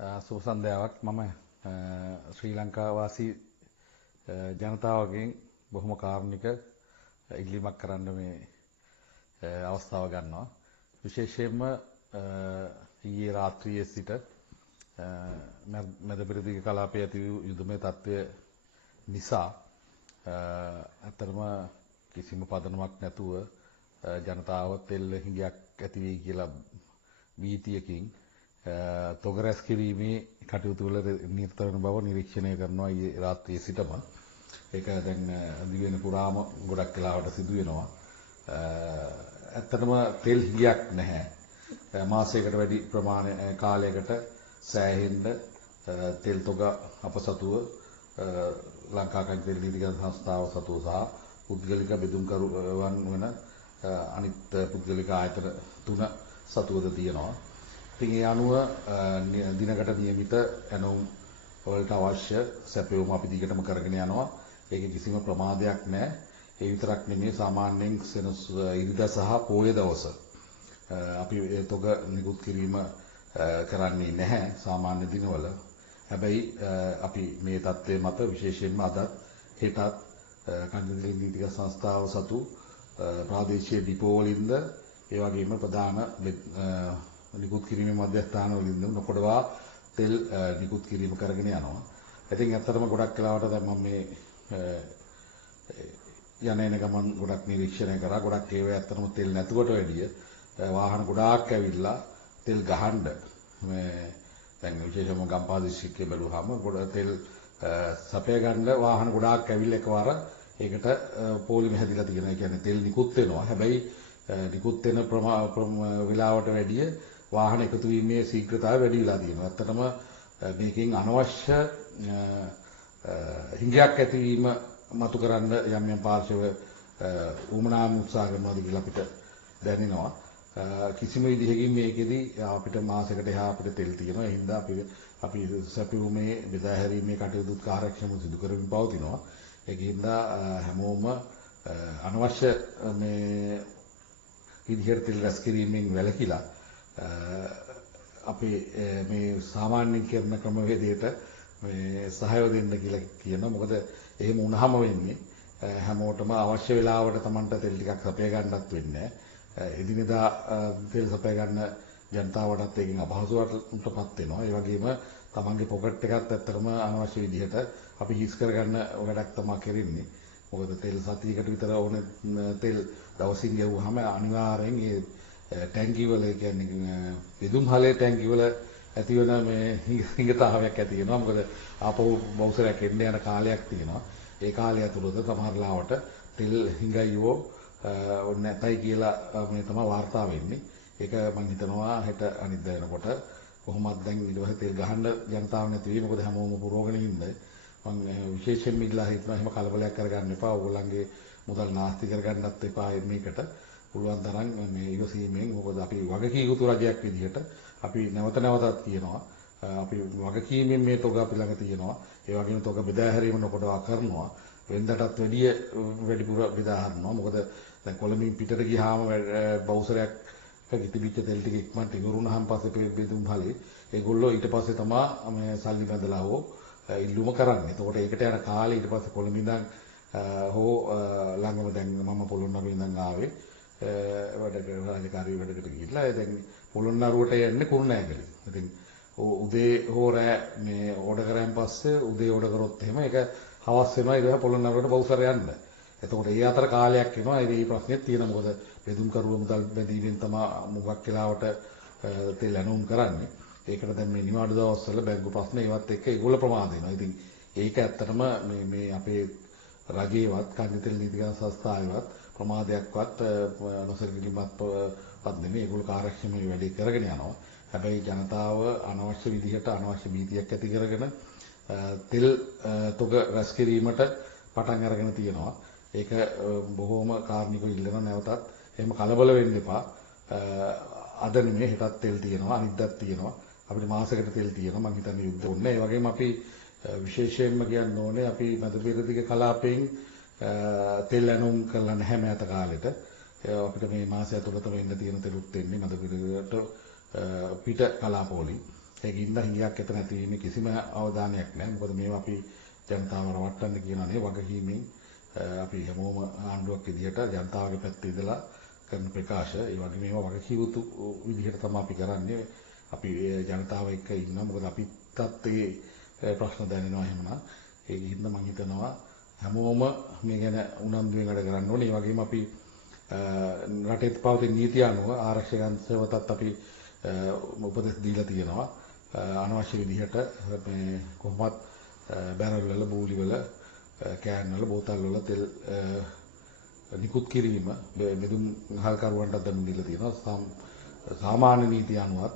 සුසන්දයාවක් මම ශ්‍රී ලංකා වාසී ජනතාවගෙන් බොහොම කාරුණික ඉල්ලීමක් කරන්න මේ අවස්ථාව ගන්නවා. විශේෂයෙන්ම ඊයේ රාත්‍රියේ සිට මැදපෙරදිග කලාපයේ ඇති වූ යුදමය තත්ත්වය නිසා අතරම කිසිම පදනමක් නැතුව ජනතාව තෙල් හිඟයක් ඇති වෙයි කියලා භීතියකින් තොග රැස් කිරීමේ කටයුතු වල නිරත වන බව නිරීක්ෂණය කරනවා ඊයේ රාත්‍රියේ සිටම. ඒක දැන් දිවෙන පුරාම ගොඩක් වෙලාවට සිදු වෙනවා. ඇත්තටම තෙල් හිඟයක් නැහැ. මාසයකට වැඩි කාලයකට සෑහෙන්න තෙල් තොග අප සතුව ලංකා කජ් තෙල් නීතිගත සංස්ථාව සතුව සහ පුද්ගලික බෙදුම්කරුවන් වන අනිත් පුද්ගලික ආයතන 3 සතුවද තියෙනවා. ඉතින් ඒ අනුව දිනකට නියමිත ඇනෝම් වලට අවශ්‍ය සැපයුම අපි දිගටම කරගෙන යනවා. ඒකේ කිසිම ප්‍රමාදයක් නැහැ. ඒ විතරක් නෙමෙයි සාමාන්‍යයෙන් ඉරිදා සහ පොය දවස අපි ඒ තොග නිකුත් කිරීම කරන්නේ නැහැ සාමාන්‍ය දිනවල. හැබැයි අපි මේ தත්ත්වයේ මත විශේෂයෙන්ම අදත් හෙටත් කන්දේ නීතිගත සංස්ථාව සතු ප්‍රාදේශීය ඩිපෝ වලින්ද ඒ වගේම ප්‍රධාන නිකුත් කිරීමේ මධ්‍යස්ථාන වලින්ද නොකොඩවා තෙල් නිකුත් කිරීම කරගෙන යනවා. ඉතින් ඇත්තටම ගොඩක් වෙලාවට දැන් මම මේ යන ගමන් ගොඩක් නිරීක්ෂණය කරා. ගොඩක් ඒවා ඇත්තටම තෙල් නැතුවට වැඩිය වාහන ගොඩාක් ඇවිල්ලා තෙල් ගහන්න මේ දැන් විශේෂයෙන්ම ගම්පහ දිස්ත්‍රික්කයේ බැලුවාම ගොඩ තෙල් සපය ගන්න වාහන ගොඩාක් ඇවිල්ලා එකවර ඒකට පොලිම හැදිලා තියෙනවා. ඒ කියන්නේ තෙල් නිකුත් වෙනවා. හැබැයි නිකුත් වෙන වෙලාවට වැඩිය වාහන එකතු වීමේ ශීඝ්‍රතාවය වැඩි වෙලා තියෙනවා. ඇත්තටම මේකෙන් අනවශ්‍ය හිඟයක් ඇතිවීම මතු කරන්න යම් පාර්ශව උමනාම උත්සාහ කරනවාද කියලා අපිට දැනෙනවා. කිසිම විදිහකින් මේකෙදි අපිට මාසයකට එහා අපිට තෙල් තියෙනවා. ඒ හින්දා අපි සැපයුමේ බෙදා හැරීමේ කටයුතු කාර්යක්ෂමව සිදු කරමින් පවතිනවා. ඒක හින්දා හැමෝම අනවශ්‍ය මේ විදිහට තෙල් රැස් කිරීමෙන් වැළකීලා අපි මේ සාමාන්‍යයෙන් කරන ක්‍රමවේදයට මේ සහාය දෙන්න කියලා කියනවා. මොකද එහෙම වුණාම වෙන්නේ හැමෝටම අවශ්‍ය වෙලාවට Tamanට තෙල් ටිකක් සපය ගන්නත් වෙන්නේ නැහැ. එදිනෙදා තෙල් සපය ගන්න ජනතාවටත් ඒකෙන් අපහසුතාවයකටපත් වෙනවා. ඒ වගේම Tamanගේ පොකට් එකත් ඇත්තටම අනවශ්‍ය විදිහට අපි හිස් කරගන්න වැඩක් තමයි කරන්නේ. මොකද තෙල් සතියකට විතර ඕන තෙල් දවසින් ගෙවුවාම අනිවාර්යෙන් ඒ ටැංකිය වල කියන්නේ බෙදුම් හලේ ටැංකිය වල ඇති වෙන මේ හිඟතාවයක් ඇති වෙනවා. මොකද ආපහු බවුසරයක් එන්න යන කාලයක් තියෙනවා. ඒ කාලය ඇතුළත සමහර ලාවට තෙල් හිඟයියෝ නැතයි කියලා මේ තමයි වාර්තා වෙන්නේ. ඒක මම හිතනවා හෙට අනිද්දා වෙනකොට කොහොමද දැන් ඊට පස්සේ තෙල් ගහන්න ජනතාව නැති වෙයි. මොකද හැමෝම පුරවගෙන ඉන්නේ. මම විශේෂයෙන් ඉල්ලා හිටනවා එහෙම කලබලයක් කරගන්න එපා. ඕගොල්ලන්ගේ මුදල් නාස්ති කරගන්නත් එපා මේකට. පුළුවන් තරම් මේ ඉවසීමෙන් මොකද අපි වගකී යුතු රජයක් විදිහට අපි නැවත නැවතත් කියනවා. අපි වගකීමෙන් මේ තොග අපි ළඟ තියෙනවා. ඒ වගේම තොග බෙදා හැරීම නොකොඩවා කරනවා. වෙනදටත් වැඩිපුර බෙදා හරිනවා. මොකද දැන් කොළඹින් පිටට ගියාම බවුසරයක් කිතිබිච්ච තෙල් ටික ඉක්මනට ඉවරුනහම පස්සේ බෙදුම් හලේ ඒගොල්ලෝ ඊට පස්සේ තමයි මේ සල්ලි බඳලා හෝ ඉල්ලුම කරන්නේ. එතකොට ඒකට යන කාලේ ඊට පස්සේ කොළඹ ඉඳන් හෝ ළඟම දැන් මම පොළොන්නරුවේ ඉඳන් ආවේ රාජකාරී වැඩකට ගිහිල්ලා දැන් පොළොන්නරුවට යන්නේ කුරුණෑගල. ඉතින් උදේ හෝ රෑ මේ ඕඩර් කරාන් පස්සේ උදේ ඕඩර් කරොත් එහෙම ඒක හවස් වෙනවා. ඊට පස්සේ පොළොන්නරුවට බවුසර යන්න. එතකොට ඒ අතර කාලයක් එනවා. ඒ ප්‍රශ්නේත් තියෙනවා. මොකද බෙදුම් කරුව මුදල් බැඳීමෙන් තමයි මුගක් වෙලාවට තෙල් ඇනුම් කරන්නේ. ඒකට දැන් මේ නිවාඩු දවස්වල බැංකු ප්‍රශ්න ඒවත් එක්ක ඒගොල්ල ප්‍රමාද වෙනවා. ඉතින් ඒක ඇත්තටම මේ අපේ රජේවත් කන්දේ නීතිගත සංස්ථාවේවත් ප්‍රමාදයක්වත් නොසලකීමක්වත් නෙමෙයි. ඒගොල්ලෝ කාර්යක්ෂමව වැඩේ කරගෙන යනවා. හැබැයි ජනතාව අනවශ්‍ය විදිහට අනවශ්‍ය භීතියක් ඇති කරගෙන තෙල් තොග රැස් කිරීමට පටන් අරගෙන තියෙනවා. ඒක බොහොම කාර්මිකව ඉල්ලන නැවතත් එහෙම කලබල වෙන්න එපා. අද නෙමෙයි හෙටත් තෙල් තියෙනවා, අනිද්දාත් තියෙනවා. අපිට මාසයකට තෙල් තියෙනවා. මම හිතන්නේ යුද්ධ ඕනේ. ඒ වගේම අපි විශේෂයෙන්ම කියන්න ඕනේ අපි මැදපෙරදිග කලාපයෙන් තෙල් ඇනුම් කරලා නැහැ මෑත කාලෙට. අපිට මේ මාසය ඇතුළත වෙන්න තියෙන තෙලුත් එන්නේ මැදපෙරදිගට පිට කලාපවලින්. ඒකින්ද හිඟයක් එතන නැති වීමේ කිසිම අවධානයක් නැහැ. මොකද මේවා අපි ජනතාව රවට්ටන්න කියනනේ වගකීමෙන් අපි හැමෝම ආණ්ඩුවක් විදිහට ජනතාවගේ පැත්තේ ඉඳලා කරන ප්‍රකාශ ඒ වගේ මේවා වගකීම් යුතු විදිහට තමයි අපි කරන්නේ. අපි ජනතාව එක්ක ඉන්නවා. මොකද අපිටත් ඒ ප්‍රශ්න දැනෙනවා එහෙමනම්. ඒකින්ද මම හිතනවා හැමෝම මේ ගැන උනන්දුවෙන් වැඩ කරන්න ඕනේ. ඒ වගේම අපි රටේ පවතින නීතිය අනුව ආරක්ෂකයන්සවටත් අපි උපදෙස් දීලා තියෙනවා. අනවශ්‍ය විදිහට මේ කොහොමත් බැරල් වල බූලි වල කෑන් වල බෝතල් වල තෙල් නිකුත් කිරීම බෙදුම් ගහකරුවන්ට දැනුම් දීලා තියෙනවා. සාමාන්‍ය නීතිය අනුවත්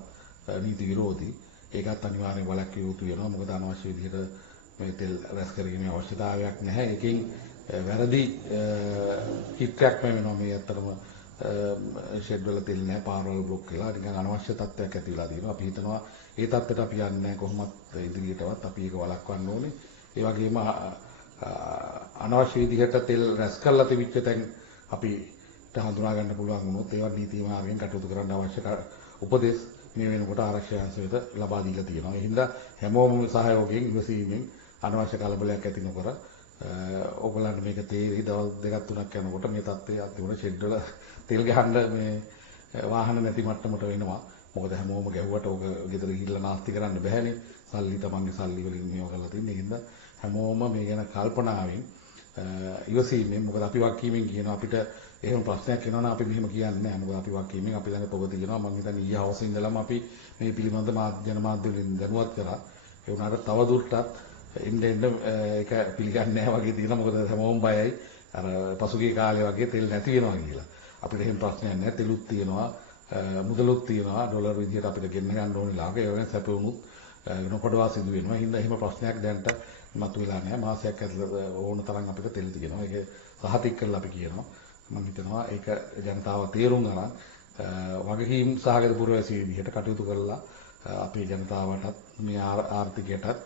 නීති විරෝධී ඒකත් අනිවාර්යෙන් වළක්විය යුතු වෙනවා. මොකද අනවශ්‍ය විදිහට මේ තෙල් රැස් කිරීමේ අවශ්‍යතාවයක් නැහැ. ඒකෙන් වැරදි චිත්‍රයක් වෙනවා. මේ ඇත්තටම ෂෙඩ් වල තෙල් නැහැ, පාරවල් බ්ලොක් වෙලා නිකන් අනවශ්‍ය තත්ත්වයක් ඇති වෙලා තියෙනවා. අපි හිතනවා ඒ තත්ත්වයට අපි යන්නේ නැහැ කොහොමත් ඉදිරියටවත් අපි ඒක වළක්වන්න ඕනේ. ඒ වගේම අනවශ්‍ය විදිහට තෙල් රැස් කරලා තිබිච්ච තැන් අපිට හඳුනා ගන්න පුළුවන් වුණොත් ඒවා නීති මාර්ගයෙන් කටයුතු කරන්න අවශ්‍ය උපදෙස් මේ වෙනකොට ආරක්ෂක අංශයට ලබා දීලා තියෙනවා. ඒ හින්දා හැමෝම සහයෝගයෙන් ඉවසීමෙන් අනවශ්‍ය කලබලයක් ඇති නොකර ඔයගොල්ලන්ට මේක තේරෙයි දවස් දෙකක් තුනක් යනකොට මේ තත්ත්වයේ අතිවර ෂෙඩ් වල තෙල් ගහන්න මේ වාහන නැති මට්ටමට වෙනවා. මොකද හැමෝම ගැහුවට ඔක ගෙදර ගිහිල්ලා නාස්ති කරන්න බෑනේ. සල්ලි තමන්ගේ සල්ලි වලින් මේව කරලා තියෙන. ඒ හින්දා හැමෝම මේ ගැන කල්පනාවෙන් ඉවසීමෙන් මොකද අපි වක්කීමෙන් කියන අපිට එහෙම ප්‍රශ්නයක් එනවනම් අපි මෙහෙම කියන්නේ නැහැ. මොකද අපි වක්කීමෙන් අපි ළඟ පොත තියෙනවා. මම හිතන්නේ ඊයේ හවස ඉඳලම අපි මේ පිළිබඳ ජනමාධ්‍ය වලින් දැනුවත් කරා. ඒ වුණාට තව දුරටත් එන්න ඒක පිළිගන්නේ නැහැ වගේ තියෙනවා. මොකද හැමෝම බයයි. අර පසුගිය කාලේ වගේ තෙල් නැති වෙනවා කියලා. අපිට එහෙම ප්‍රශ්නයක් නැහැ. තෙලුත් තියෙනවා. මුදලුත් තියෙනවා. ඩොලර් විදියට අපිට ගෙන්න ගන්න ඕනේ ලාභ. ඒ වගේම සැපුණුත් නොකඩවා සිදු වෙනවා. හින්දා එහෙම ප්‍රශ්නයක් දැනට මතුවලා නැහැ. මාසයක් ඇතුළත ඕන තරම් අපිට තෙල් තියෙනවා. ඒක සහතික කරලා අපි කියනවා. මම හිතනවා ඒක ජනතාව තේරුම් ගන්න වගකීම් සහගත පුරවැසිය විදිහට කටයුතු කරලා අපේ ජනතාවටත් මේ ආර්ථිකයටත්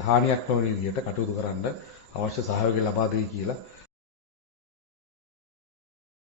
හානියක් නොවන විදිහට කටයුතු කරන්න අවශ්‍ය සහයෝගය ලබා දෙයි කියලා